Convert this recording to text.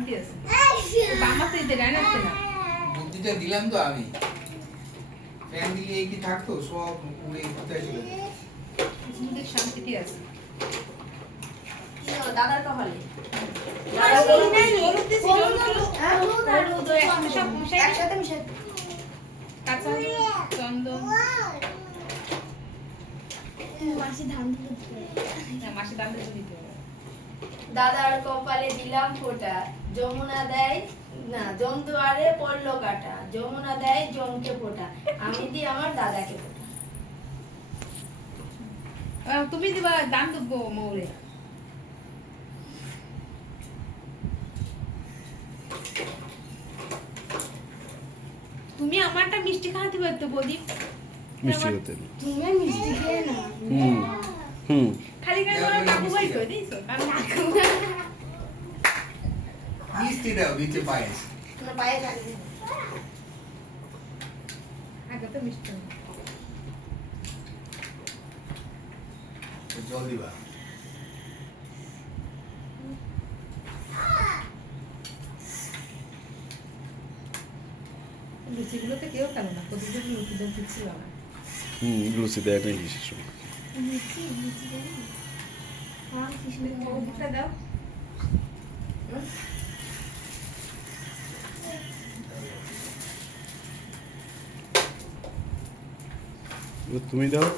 শান্তি আছে। বামাতে দিতে গায় না না। বুদ্ধিটা দিলাম তো আমি। ফ্যান দিলে কি থাকতো সব উড়ে কোথায় চলে যেত। মুখে শান্তিটি আছে। দাদার কপালে একসাথে মিশে কাঁচা চন্দন মাসি ধান মাসে দাম দিতে হবে। দাদার কপালে দিলাম ফোঁটা, যমুনা দেয় না জমদুয়ারে পড়লো কাটা, যমুনা দেয় জমকে ফোঁটা, আমি দিই আমার দাদাকে ফোঁটা। তুমি দিবা দাম দেবো মৌরে। তুমি আমারটা মিষ্টি খাওয়াতে পারতো প্রদীপ। মিষ্টি হতে তুমি মিষ্টি খেয়ে না খালি খালি ওরা কাকু ভাই করে দিয়েছো কারণ কাকু মিষ্টি দাও নিচে পায়েস। না পায়ে থাকবে আগে তো মিষ্টি জল দিবা। লুচিগুলোতে কেউ কেন না প্রতিদিন লুচিটা দিচ্ছি বাবা। লুচি দেয় না বিশেষ মিষ্টি মিষ্টি হ্যাঁ কৃষ্ণ মুখটা দাও। তুমি দাও।